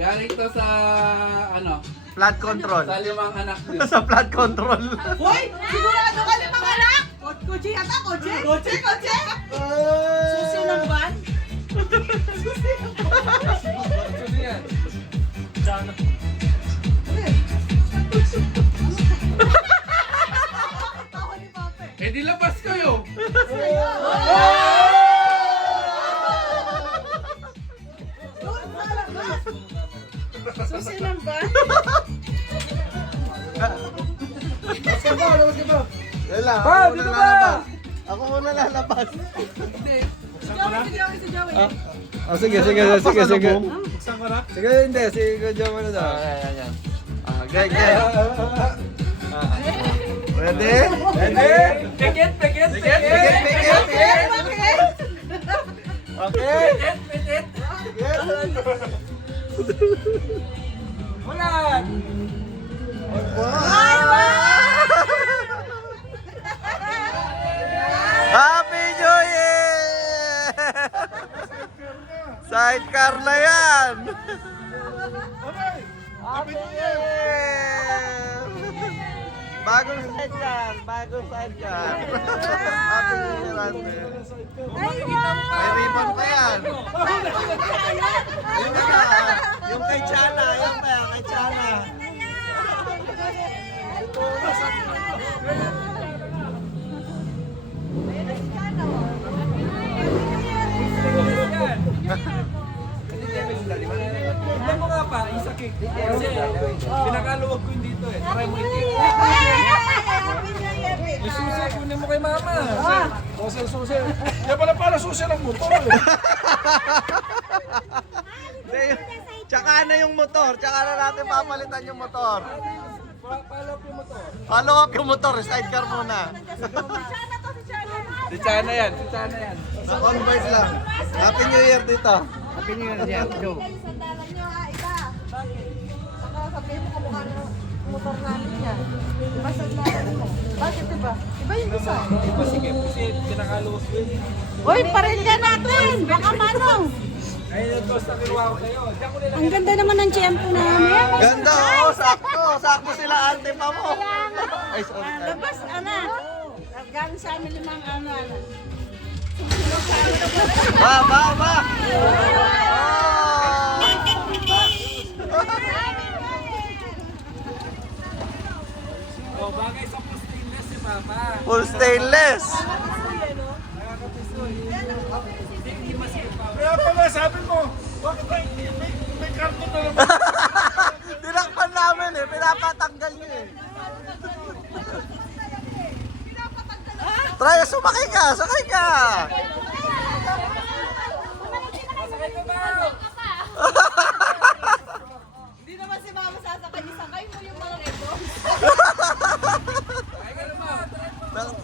Galing to sa, ano, Flood control. sa 5 anak niyo. Sa flood control. Hoy! Sigurado ka limang anak! Kotse yata, kotse? Kotse? Susi ng van? Ano yan? Tawa ni Papa eh. Eh di labas kayo. Doon sa labas! Susi ng van? Wala, Pa, ako dito muna ba? lalabas. Ako muna lalabas. Si Joey, si Joey. Oh, sige. Buksan ko na. Sige, hindi. Sige, Joe mo na daw. Ayan. Okay. Ready? Pekit. Okay. Ulan. Happy New Year! Sidecar na yan! Happy New Year! Bagong sidecar! Happy New Year, ate. May ribbon pa yan! Yung kay Chana, kay Chana. Tignan mo nga pa, isa kick. Kasi pinakaluwag ko yun dito eh. Try mo i-kick. Yung susi, kunin mo kay mama. Susi. Kaya pala susi ng motor eh. Tsaka na yung motor, tsaka na natin papalitan yung motor. Follow up yung motor. Follow up yung motor, sidecar muna. Si Chana yan. Sa convert lang. Happy New Year dito. Happy New Year, Joe. Sandalan nyo ha, iba. Baka sabihin mo kamukha ng motor namin yan. Diba sandalan mo? Bakit diba? Iba yung isa. Iba sige, kasi pinakaluwag ko yun. Hoy, parin ka natin! Baka manong! Ayun yung toast na kinuha ko sa'yo. Diyan ko nila. Ang ganda naman ng tiyempo namin. Ganda, oh, sakto. Sakto sila ante pa mo. Ay, sorry. Labas, anak. Galing sa amin 5 anak. Ba. Oh, bagay sa full stainless si Papa. Full stainless. Kaya pala sabi mo, bakit may karton na naman? Tinakpan namin eh, pinapatanggal niyo eh. Try, sumakay ka. Sakay ka ba? Hindi naman si mama sasakay. Isakay mo yung mga reto. Sakay ka naman.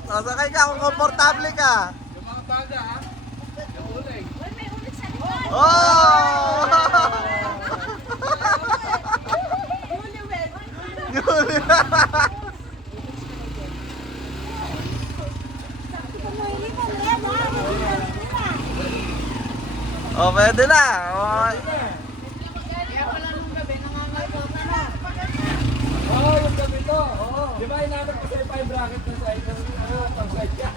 Sasakay ka kung komportable ka. Yung mga baga ha. Yung uling. Oh! Oh, pwede na. Oh. Oo, yung gabi to. Oo. Di ba inanap ko sa'yo pa yung bracket na side? Pang side ka.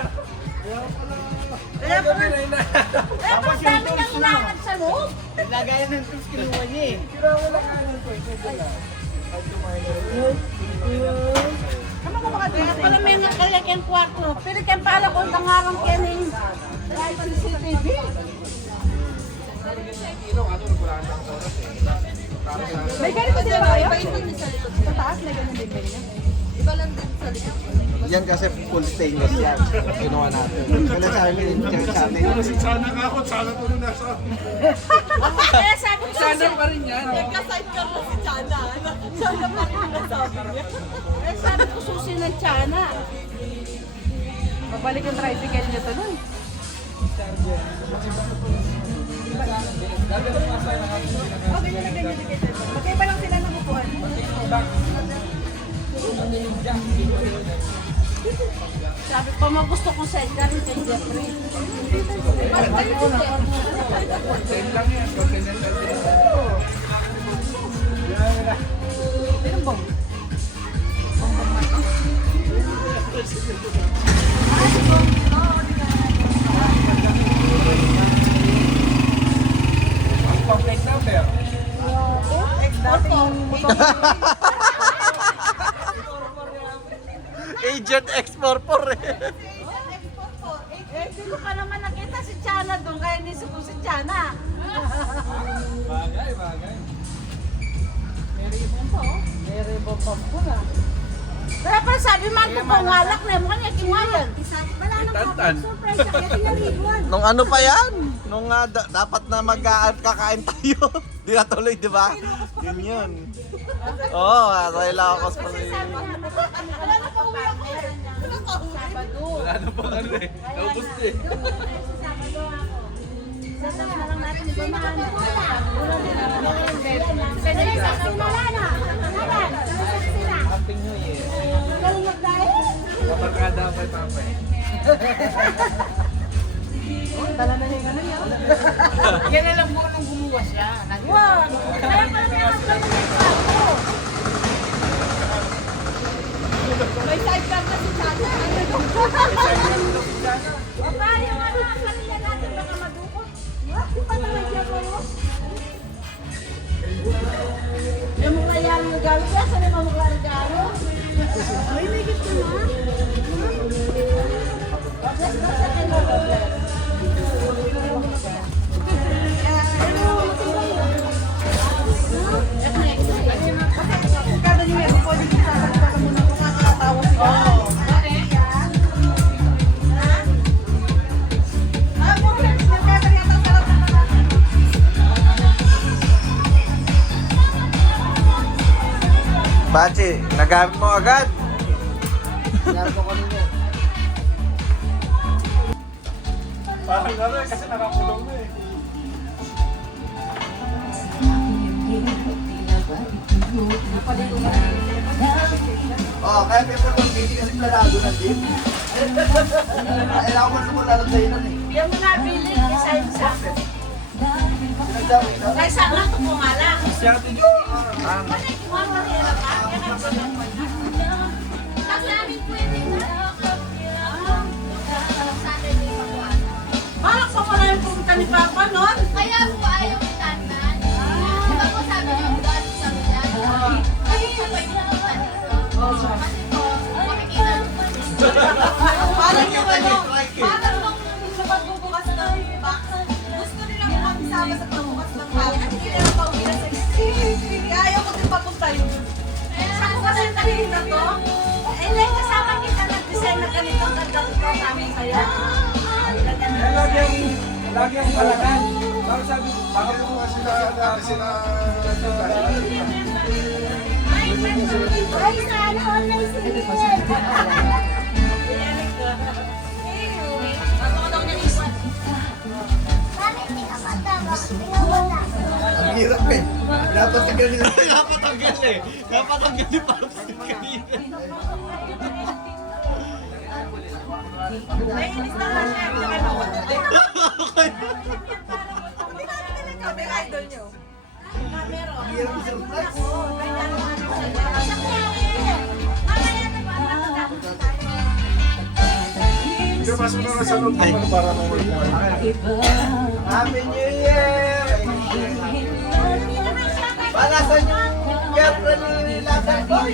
Kaya gabi na inanap. Tapos yung tools na. Sa loob. Lagayan ng tools kinuha niya eh. Kira mo lang kanan ko. Ito lang. Kaya pala may nakalek yung kwarto. Pero kaya pala kung tangarang kening kahit CCTV. May ganito sila ba kayo? Sa taas may ganun din ba niya? Iba lang din sa likod. Yan kasi full stainless yan. Ginawa natin. Kaya sa amin, sa amin. Kasi sana ka ako, sana ko na sa akin. Kaya sabi ko Sana pa rin yan. nagka-side ka pa si Chana. Chana pa rin yung nasabi niya. Kaya sabi ko susi ng Chana. Babalik yung tricycle niya to nun. Okay, nilagay niya dito. Magkaiba lang sila ng upuan. Sabi ko, magusto kong sidecar kay Jeffrey. Same lang yan. Continental din. Anong bang? Ang complete number. Dating motor. Agent X44 eh. Hindi ko pa naman nakita si Chana doon, kaya nisip ko si Chana. Bagay, bagay. Very bombom po na. Kaya pa sabi man ko pangalak na mo kanya kingayan. Wala nang Tantan. surprise kaya tinariwan. Nung ano pa yan? Nung dapat na kakain tayo. Di na tuloy, di ba? Yun yun. Oo, Raila ako sa Wala na pa uwi ako. Sabado. Wala na pang ano eh. Naubos na eh. Sabado ako. Sasama na lang natin iba na. Happy New Year. Galing magdahil. Kabarkada ako kay Papa eh. Tala na yung ano niya. Yan na lang po nung gumawa siya. Wow! Kaya pala may husband na ito ako. May sidecar na si Chana. Papa, yung ano, kanila natin baka madukot. Di pa naman siya po. Yung mukha yan yung galo. Kaya saan yung mukha yung galo? Ay, may gusto na. Bless ka sa kanila. Kada niyo meron po dito sa para muna kung nakakatawa sila. Mo friends, nagkakaroon yata ang sarap naman. Bachi, nagamit mo agad? Nagamit ko kanina. Parang ano eh, kasi nakakulong na eh. Oo, kaya may pagkong hindi kasi planado na din. Kailangan mo sa mula lang sa'yo nun eh. Yung mga bili, isa yung sa akin. Sinagdami na. Kaya sa lang ito pumala. Siya atin Balak pa pala yung pumunta ni Papa nun. Kaya po ayaw itandan. Di ba po sabi niyo galing sa Milan? Kasi po pwede na po dito. Kasi po, makikita niyo po dito. Parang yung ano, parang nung sa pagbubukas ng box, gusto nilang makisama sa pagbubukas ng box. At hindi nila pauwi na sa kaya ayaw ko din papunta yun. Sa ko kasi nakikita to, hindi kasama kita nag-design na ganito, ang ganda ko sabi sa'yo. lagi ang palagan. Baka sabi, baka po Sila, sila, Ay, sana online sale! Ang hirap eh. Dapat tanggalin. Dapat tanggal eh. Dapat tanggalin para sa kanina. Naiinis na nga siya. Kami idol nyo. Meron. Hirap i-surprise. Hindi pasok na sa loob naman para mawag na. Happy New Year! Palasan yung girlfriend ni Lasan Boy!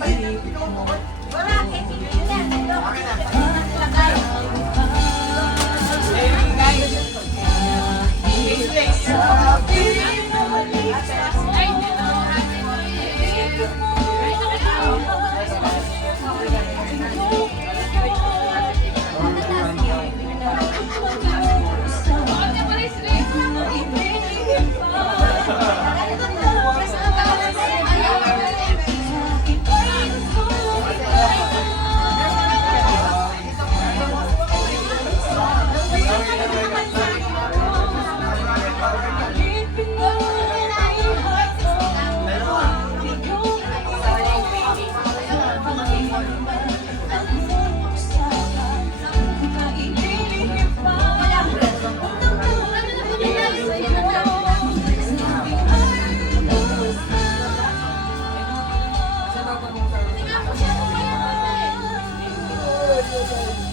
Ay, ikaw mo ba? niyo sa inyo.